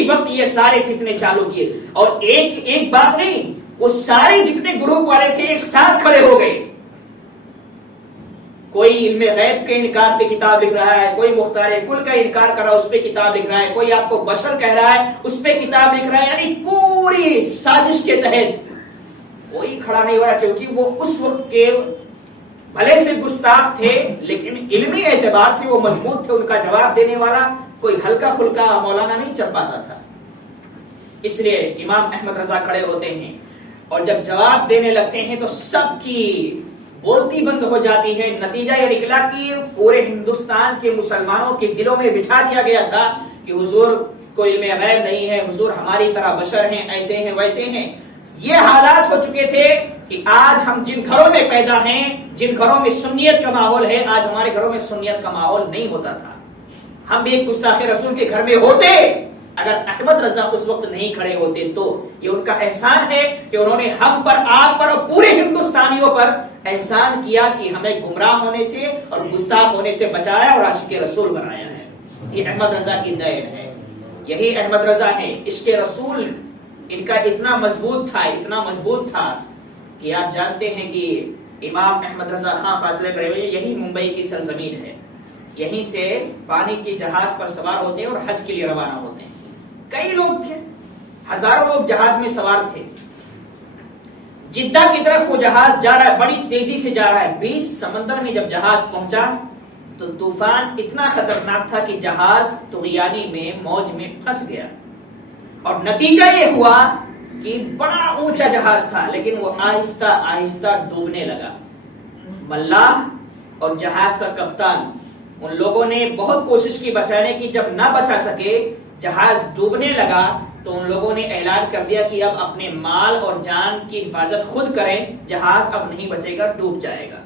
اسی وقت یہ سارے فتنے چالو کیے، اور ایک بات نہیں، وہ سارے جتنے گروپ والے تھے ایک ساتھ کھڑے ہو گئے. کوئی علم غیب کے انکار پہ کتاب لکھ رہا ہے، کوئی مختار کل کا انکار کر رہا ہے اس پہ کتاب لکھ رہا ہے، کوئی آپ کو بشر کہہ رہا ہے اس پہ کتاب لکھ رہا ہے. یعنی پوری سازش کے تحت کوئی کھڑا نہیں ہو رہا، کیونکہ وہ اس وقت کے بھلے سے گستاخ تھے لیکن علمی اعتبار سے وہ مضبوط تھے. ان کا جواب دینے والا کوئی ہلکا پھلکا مولانا نہیں چل پاتا تھا. اس لیے امام احمد رضا کھڑے ہوتے ہیں اور جب جواب دینے لگتے ہیں تو سب کی بولتی بند ہو جاتی ہے. نتیجہ یہ نکلا کہ پورے ہندوستان کے مسلمانوں کے دلوں میں بٹھا دیا گیا تھا کہ حضور کوئی علم غیب نہیں ہے، حضور ہماری طرح بشر ہیں، ایسے ہیں ویسے ہیں. یہ حالات ہو چکے تھے کہ آج ہم جن گھروں میں پیدا ہیں، جن گھروں میں سنیت کا ماحول ہے، آج ہمارے گھروں میں سنیت کا ماحول نہیں ہوتا تھا. ہم بھی ایک گستاخ رسول کے گھر میں ہوتے اگر احمد رضا اس وقت نہیں کھڑے ہوتے تو. یہ ان کا احسان ہے کہ انہوں نے ہم پر، آپ پر اور پورے ہندوستانیوں پر احسان کیا کہ ہمیں گمراہ ہونے سے اور گستاخ ہونے سے بچایا اور عاشق رسول بنایا ہے. یہ احمد رضا کی دین ہے، یہی احمد رضا ہے. عشق رسول ان کا اتنا مضبوط تھا کہ آپ جانتے ہیں کہ امام احمد رضا خان فاضل بریلوی یہی ممبئی کی سرزمین ہے. یہیں سے پانی کے جہاز پر سوار ہوتے ہیں اور حج کے لیے روانہ ہوتے ہیں. کئی لوگ تھے، ہزاروں لوگ جہاز میں سوار تھے. جدہ کی طرف وہ جہاز جا رہا ہے، بڑی تیزی سے جا رہا ہے. بیچ سمندر میں جب جہاز پہنچا تو طوفان اتنا خطرناک تھا کہ جہاز طغیانی میں، موج میں پھنس گیا. اور نتیجہ یہ ہوا کہ بڑا اونچا جہاز تھا لیکن وہ آہستہ آہستہ ڈوبنے لگا. ملاح اور جہاز کا کپتان ان لوگوں نے بہت کوشش کی بچانے کی. جب نہ بچا سکے، جہاز ڈوبنے لگا تو ان لوگوں نے اعلان کر دیا کہ اب اپنے مال اور جان کی حفاظت خود کریں، جہاز اب نہیں بچے گا، ڈوب جائے گا.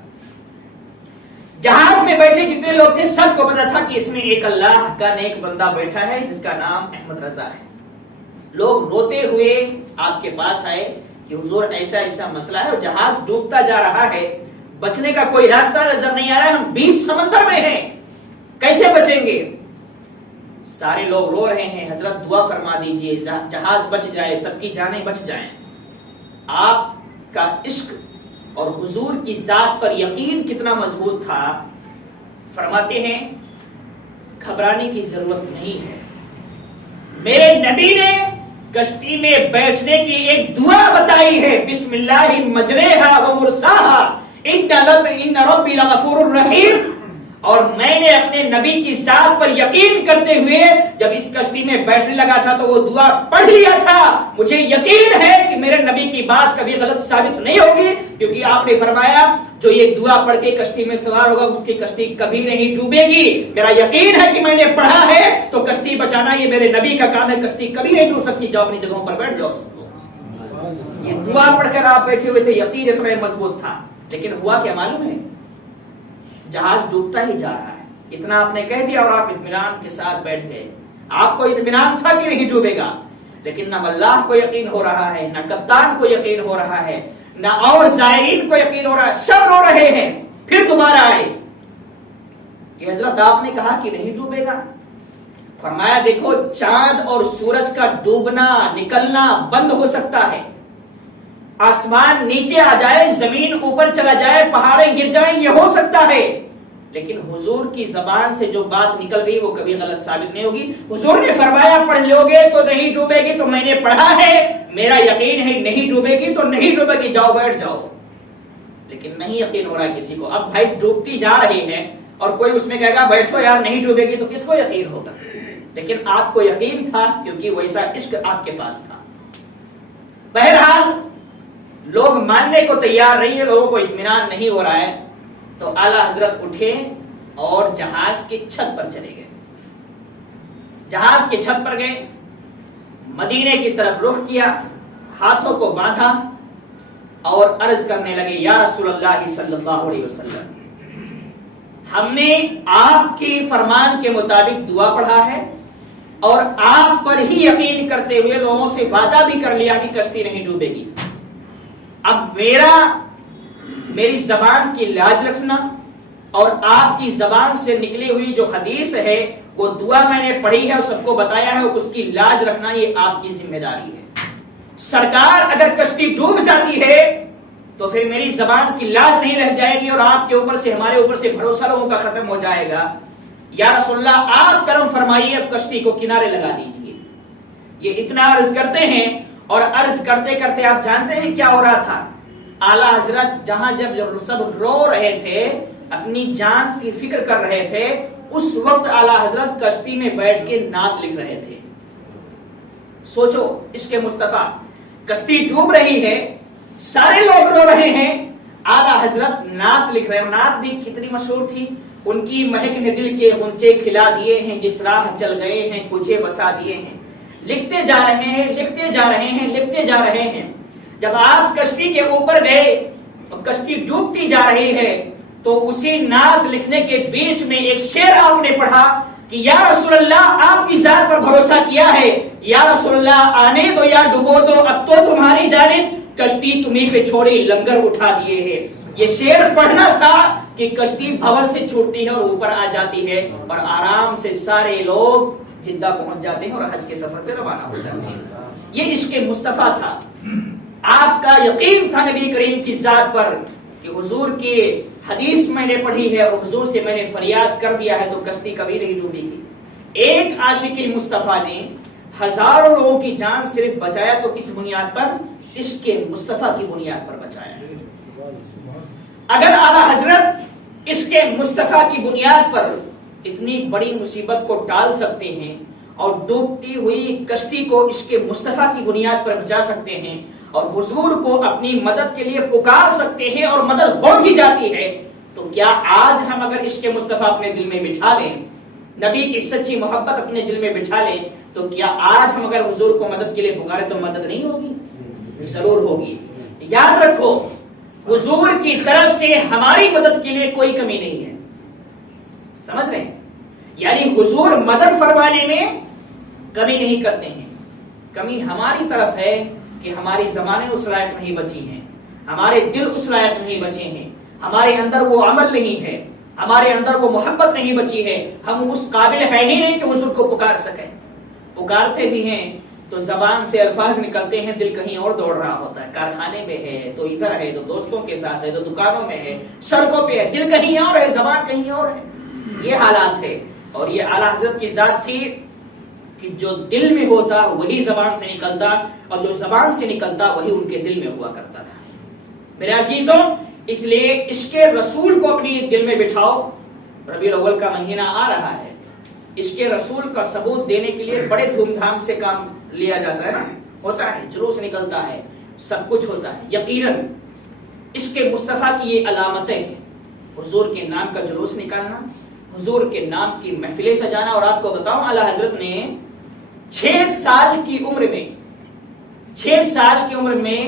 جہاز میں بیٹھے جتنے لوگ تھے سب کو پتا تھا کہ اس میں ایک اللہ کا نیک بندہ بیٹھا ہے جس کا نام احمد رضا ہے. لوگ روتے ہوئے آپ کے پاس آئے کہ حضور ایسا ایسا مسئلہ ہے اور جہاز ڈوبتا جا رہا ہے، بچنے کا کوئی راستہ نظر نہیں آ رہا ہے، ہم بیچ سمندر میں ہیں، کیسے بچیں گے؟ سارے لوگ رو رہے ہیں. حضرت دعا فرما دیجئے جہاز بچ جائے، سب کی جانیں بچ جائیں. آپ کا عشق اور حضور کی ذات پر یقین کتنا مضبوط تھا. فرماتے ہیں گھبرانے کی ضرورت نہیں ہے. میرے نبی نے کشتی میں بیٹھنے کی ایک دعا بتائی ہے، بسم اللہ مجریہا و مرساہا ان ربی لغفور الرحیم. اور میں نے اپنے نبی کی ذات پر یقین کرتے ہوئے جب اس کشتی میں بیٹھنے لگا تھا تو وہ دعا پڑھ لیا تھا. مجھے یقین ہے کہ میرے نبی کی بات کبھی غلط ثابت نہیں ہوگی، کیونکہ آپ نے فرمایا جو یہ دعا پڑھ کے کشتی میں سوار ہوگا اس کی کشتی کبھی نہیں ڈوبے گی. میرا یقین ہے کہ میں نے پڑھا ہے تو کشتی بچانا یہ میرے نبی کا کام ہے، کشتی کبھی نہیں ڈوب سکتی. جاؤ اپنی جگہوں پر بیٹھ جاؤ. یہ دعا پڑھ کر آپ بیٹھے ہوئے تھے، یقین اتنا مضبوط تھا. لیکن ہوا کیا معلوم ہے؟ جہاز ڈوبتا ہی جا رہا ہے. اتنا آپ نے کہہ دیا اور آپ اطمینان کے ساتھ بیٹھ گئے. آپ کو اطمینان تھا کہ نہیں ڈوبے گا، لیکن نہ اللہ کو یقین ہو رہا ہے، نہ کپتان کو یقین ہو رہا ہے، نہ اور زائرین کو یقین ہو رہا ہے. سب رو رہے ہیں. پھر دوبارہ آئے کہ حضرت آپ نے کہا کہ نہیں ڈوبے گا. فرمایا دیکھو چاند اور سورج کا ڈوبنا نکلنا بند ہو سکتا ہے، آسمان نیچے آ جائے، زمین اوپر چلا جائے، پہاڑیں گر جائیں، یہ ہو سکتا ہے، لیکن حضور کی زبان سے جو بات نکل گئی وہ کبھی غلط ثابت نہیں ہوگی. حضور نے فرمایا پڑھ لو گے تو نہیں ڈوبے گی، تو میں نے پڑھا ہے، میرا یقین ہے نہیں ڈوبے گی تو نہیں ڈوبے گی، جاؤ بیٹھ جاؤ. لیکن نہیں یقین ہو رہا ہے کسی کو. اب بھائی ڈوبتی جا رہی ہے اور کوئی اس میں کہے گا بیٹھو یار نہیں ڈوبے گی، تو کس کو یقین ہوگا؟ لیکن آپ کو یقین تھا کیونکہ ویسا عشق آپ کے پاس تھا. بہرحال لوگ ماننے کو تیار نہیں ہے، لوگوں کو اطمینان نہیں ہو رہا ہے، تو اعلی حضرت اٹھے اور جہاز کی چھت پر چلے گئے. جہاز کی چھت پر گئے، مدینے کی طرف رخ کیا، ہاتھوں کو باندھا اور عرض کرنے لگے یا رسول اللہ صلی اللہ علیہ وسلم، ہم نے آپ کی فرمان کے مطابق دعا پڑھا ہے اور آپ پر ہی یقین کرتے ہوئے لوگوں سے وعدہ بھی کر لیا کہ کشتی نہیں ڈوبے گی. اب میری زبان کی لاج رکھنا اور آپ کی زبان سے نکلی ہوئی جو حدیث ہے وہ دعا میں نے پڑھی ہے اور سب کو بتایا ہے، اس کی لاج رکھنا یہ آپ کی ذمہ داری ہے۔ سرکار اگر کشتی ڈوب جاتی ہے تو پھر میری زبان کی لاج نہیں رہ جائے گی اور آپ کے اوپر سے، ہمارے اوپر سے بھروسہ لوگوں کا ختم ہو جائے گا۔ یا رسول اللہ آپ کرم فرمائیے، اب کشتی کو کنارے لگا دیجیے۔ یہ اتنا عرض کرتے ہیں اور عرض کرتے کرتے آپ جانتے ہیں کیا ہو رہا تھا؟ اعلیٰ حضرت جہاں جب سب رو رہے تھے، اپنی جان کی فکر کر رہے تھے، اس وقت اعلیٰ حضرت کشتی میں بیٹھ کے نعت لکھ رہے تھے۔ سوچو عشق مصطفیٰ، کشتی ڈوب رہی ہے، سارے لوگ رو رہے ہیں، اعلیٰ حضرت نعت لکھ رہے ہیں۔ نعت بھی کتنی مشہور تھی، ان کی مہک نے دل کے غنچے کھلا دیے ہیں، جس راہ چل گئے ہیں کچھے بسا دیے ہیں۔ لکھتے جا رہے ہیں، لکھتے جا رہے ہیں، لکھتے جا رہے ہیں۔ جب آپ کشتی کے اوپر گئے اور کشتی ڈوبتی جا رہی ہے تو اسی نعت لکھنے کے بیچ میں ایک شعر آپ نے پڑھا کہ یا رسول اللہ آپ کی ذات پر بھروسہ کیا ہے، یا رسول اللہ آنے دو یا ڈبو دو، اب تو تمہاری جانب کشتی تمہیں پہ چھوڑی لنگر اٹھا دیے ہیں۔ یہ شعر پڑھنا تھا کہ کشتی بھور سے چھوٹتی ہے اور اوپر آ جاتی ہے اور آرام سے سارے لوگ جدہ پہنچ جاتے ہیں اور حج کے سفر پہ روانہ ہو جاتے ہیں۔ یہ عشق مصطفیٰ تھا۔ آپ کا یقین تھا نبی کریم کی ذات پر کہ حضور کی حدیث میں نے پڑھی ہے اور حضور سے میں نے فریاد کر دیا ہے تو کشتی کبھی نہیں ڈوبے گی۔ ایک عاشق مصطفیٰ نے ہزاروں لوگوں کی جان صرف بچایا تو کس بنیاد پر؟ عشق مصطفیٰ کی بنیاد پر بچایا۔ اگر اعلیٰ حضرت عشق مصطفیٰ کی بنیاد پر اتنی بڑی مصیبت کو ٹال سکتے ہیں اور ڈوبتی ہوئی کشتی کو عشق مصطفیٰ کی بنیاد پر بچا سکتے ہیں اور حضور کو اپنی مدد کے لیے پکار سکتے ہیں اور مدد ہو بھی جاتی ہے، تو کیا آج ہم اگر عشق مصطفیٰ اپنے دل میں بٹھا لیں، نبی کی سچی محبت اپنے دل میں بٹھا لیں، تو کیا آج ہم اگر حضور کو مدد کے لیے پکارے تو مدد نہیں ہوگی؟ ضرور ہوگی۔ یاد رکھو حضور کی طرف سے ہماری مدد کے لیے کوئی کمی نہیں ہے۔ سمجھ رہے ہیں؟ یعنی حضور مدد فرمانے میں کمی نہیں کرتے ہیں، کمی ہماری طرف ہے کہ ہماری زبانیں اس لائق نہیں بچی ہیں، ہمارے دل اس لائق نہیں بچے ہیں، ہمارے اندر وہ عمل نہیں ہے، ہمارے اندر وہ محبت نہیں بچی ہے، ہم اس قابل ہے ہی نہیں کہ حضور کو پکار سکیں۔ پکارتے بھی ہیں تو زبان سے الفاظ نکلتے ہیں، دل کہیں اور دوڑ رہا ہوتا ہے، کارخانے میں ہے تو ادھر ہے، تو دوستوں کے ساتھ ہے تو دکانوں میں ہے، سڑکوں پہ ہے، دل کہیں اور ہے، زبان کہیں اور ہے۔ یہ حالات ہے اور یہ اعلیٰ حضرت کی ذات تھی کہ جو دل میں ہوتا وہی زبان سے نکلتا اور جو زبان سے نکلتا وہی ان کے دل میں ہوا کرتا تھا۔ میرے عزیزوں، اس لیے عشق رسول کو اپنی دل میں بٹھاؤ۔ ربیع الاول کا مہینہ آ رہا ہے، عشق رسول کا ثبوت دینے کے لیے بڑے دھوم دھام سے کام لیا جاتا ہے نا، ہوتا ہے، جلوس نکلتا ہے، سب کچھ ہوتا ہے۔ یقیناً عشق مصطفیٰ کی یہ علامتیں ہیں، حضور کے نام کا جلوس نکالنا، حضور کے نام کی محفلیں سجانا۔ اور آپ کو بتاؤں اعلیٰ حضرت نے 6 سال کی عمر میں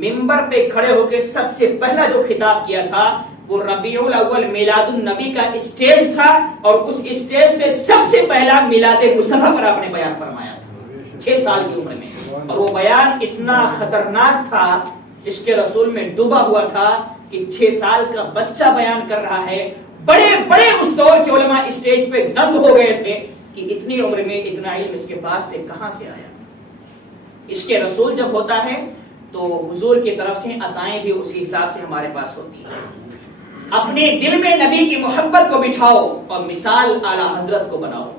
منبر پہ کھڑے ہو کے سب سے پہلا جو خطاب کیا تھا وہ ربیع الاول میلاد النبی کا اسٹیج تھا، اور اس اسٹیج سے سب سے پہلا میلاد مصطفیٰ پر آپ نے بیان فرمایا تھا 6 سال کی عمر میں۔ اور وہ بیان اتنا خطرناک تھا، عشق رسول میں ڈوبا ہوا تھا کہ 6 سال کا بچہ بیان کر رہا ہے۔ بڑے بڑے اس دور کے علماء اسٹیج پہ دنگ ہو گئے تھے کہ اتنی عمر میں اتنا علم اس کے پاس سے کہاں سے آیا۔ عشق رسول جب ہوتا ہے تو حضور کی طرف سے عطائیں بھی اسی حساب سے ہمارے پاس ہوتی ہیں۔ اپنے دل میں نبی کی محبت کو بٹھاؤ اور مثال اعلیٰ حضرت کو بناؤ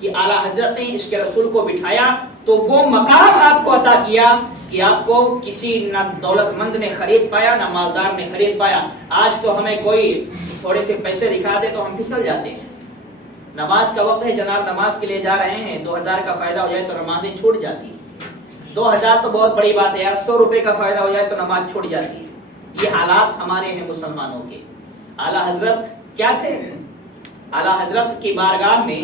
کہ اعلیٰ حضرت نے عشق رسول کو بٹھایا تو وہ مقام آپ کو عطا کیا کہ آپ کو کسی نہ دولت مند نے خرید پایا نہ مالدار نے خرید پایا۔ آج تو ہمیں کوئی تھوڑے سے پیسے دکھا دے تو ہم پھسل جاتے ہیں۔ نماز کا وقت ہے جناب، نماز کے لیے جا رہے ہیں، 2000 کا فائدہ ہو جائے تو نمازیں چھوٹ جاتی ہیں۔ 2000 تو بہت بڑی بات ہے یار، 100 روپے کا فائدہ ہو جائے تو نماز چھوٹ جاتی ہے۔ یہ حالات ہمارے ہیں مسلمانوں کے۔ اعلیٰ حضرت کیا تھے؟ اعلیٰ حضرت کی بارگاہ میں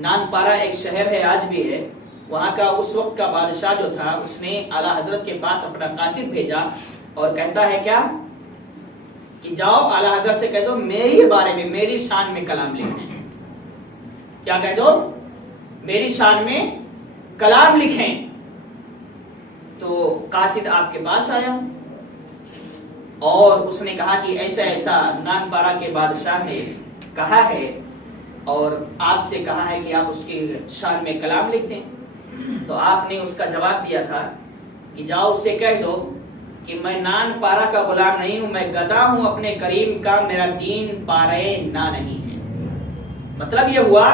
نانپارہ ایک شہر ہے، آج بھی ہے، وہاں کا اس وقت کا بادشاہ جو تھا اس نے اعلیٰ حضرت کے پاس اپنا قاصد بھیجا اور کہتا ہے کیا کہ جاؤ اعلیٰ حضرت سے کہہ دو میرے بارے میں، میری شان میں کلام لکھیں۔ کیا کہہ دو؟ میری شان میں کلام لکھیں۔ تو قاصد آپ کے پاس آیا اور اس نے کہا کہ ایسا ایسا نانپارہ کے بادشاہ نے کہا ہے اور آپ سے کہا ہے کہ آپ اس کی شان میں کلام لکھ دیں، تو آپ نے اس کا جواب دیا تھا کہ جاؤ اس سے کہہ دو کہ میں نان پارا کا غلام نہیں ہوں، میں گدا ہوں اپنے کریم کا، میرا دین پارے نہ نہیں ہے۔ مطلب یہ ہوا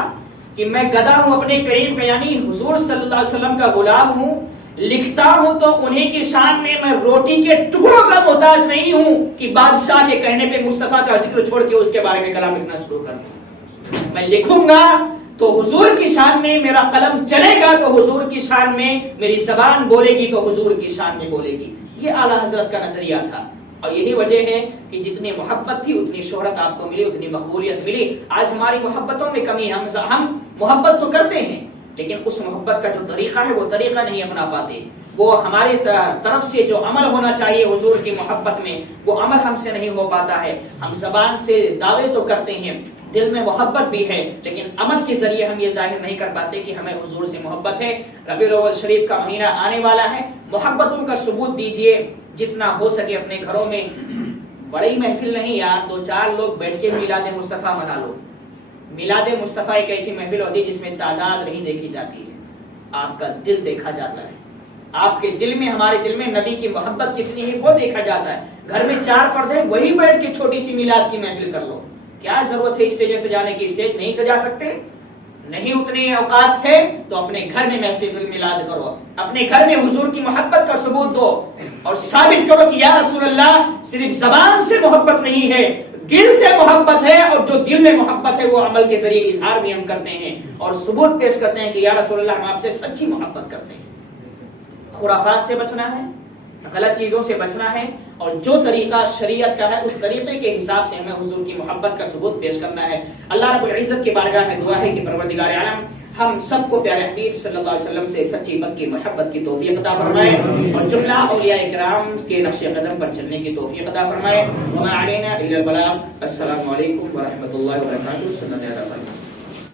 کہ میں گدا ہوں اپنے کریم کا، یعنی حضور صلی اللہ علیہ وسلم کا غلام ہوں، لکھتا ہوں تو انہی کی شان میں، میں روٹی کے ٹکڑوں کا محتاج نہیں ہوں کہ بادشاہ کے کہنے پہ مصطفیٰ کا ذکر چھوڑ کے اس کے بارے میں کلام لکھنا شروع کر دوں۔ میں لکھوں گا تو حضور کی شان میں میرا قلم چلے گا، تو حضور کی شان میں میری زبان بولے گی، تو حضور کی شان میں بولے گی۔ یہ اعلیٰ حضرت کا نظریہ تھا، اور یہی وجہ ہے کہ جتنی محبت تھی اتنی شہرت آپ کو ملی، اتنی مقبولیت ملی۔ آج ہماری محبتوں میں کمی ہے، ہم محبت تو کرتے ہیں لیکن اس محبت کا جو طریقہ ہے وہ طریقہ نہیں اپنا پاتے، وہ ہماری طرف سے جو عمل ہونا چاہیے حضور کی محبت میں وہ عمل ہم سے نہیں ہو پاتا ہے۔ ہم زبان سے دعوے تو کرتے ہیں، دل میں محبت بھی ہے، لیکن عمل کے ذریعے ہم یہ ظاہر نہیں کر پاتے کہ ہمیں حضور سے محبت ہے۔ ربیع الاول شریف کا مہینہ آنے والا ہے، محبتوں کا ثبوت دیجئے جتنا ہو سکے اپنے گھروں میں۔ بڑی محفل نہیں یار، 2-4 لوگ بیٹھ کے میلاد مصطفیٰ منا لو۔ میلاد مصطفیٰ ایک ایسی محفل ہوتی ہے جس میں تعداد نہیں دیکھی جاتی ہے، آپ کا دل دیکھا جاتا ہے۔ آپ کے دل میں، ہمارے دل میں نبی کی محبت کتنی ہے وہ دیکھا جاتا ہے۔ گھر میں 4 فرد ہیں، وہی بیٹھ کے چھوٹی سی میلاد کی محفل کر لو۔ کیا ضرورت ہے اسٹیج سجانے کی؟ اسٹیج نہیں سجا سکتے، نہیں اتنے اوقات ہے تو اپنے گھر میں محفل میلاد کرو، اپنے گھر میں حضور کی محبت کا ثبوت دو اور ثابت کرو کہ یا رسول اللہ صرف زبان سے محبت نہیں ہے، دل سے محبت ہے، اور جو دل میں محبت ہے وہ عمل کے ذریعے اظہار بھی ہم کرتے ہیں اور ثبوت پیش کرتے ہیں کہ یا رسول اللہ ہم آپ سے سچی محبت کرتے ہیں۔ خرافات سے بچنا ہے، غلط چیزوں سے بچنا ہے، اور جو طریقہ شریعت کا ہے اس طریقے کے حساب سے ہمیں حضور کی محبت کا ثبوت پیش کرنا ہے۔ اللہ رب العزت کی بارگاہ میں دعا ہے کہ پروردگار عالم ہم سب کو پیارے حبیب صلی اللہ علیہ وسلم سے سچی بد کی محبت کی توفیق عطا فرمائے، اور جملہ اولیاء کرام کے نقش قدم پر چلنے کی توفیق عطا فرمائے۔ وما علینا الا البلاغ۔ السلام علیکم ورحمۃ اللہ وبرکاتہ۔ صلی اللہ علیہ وسلم۔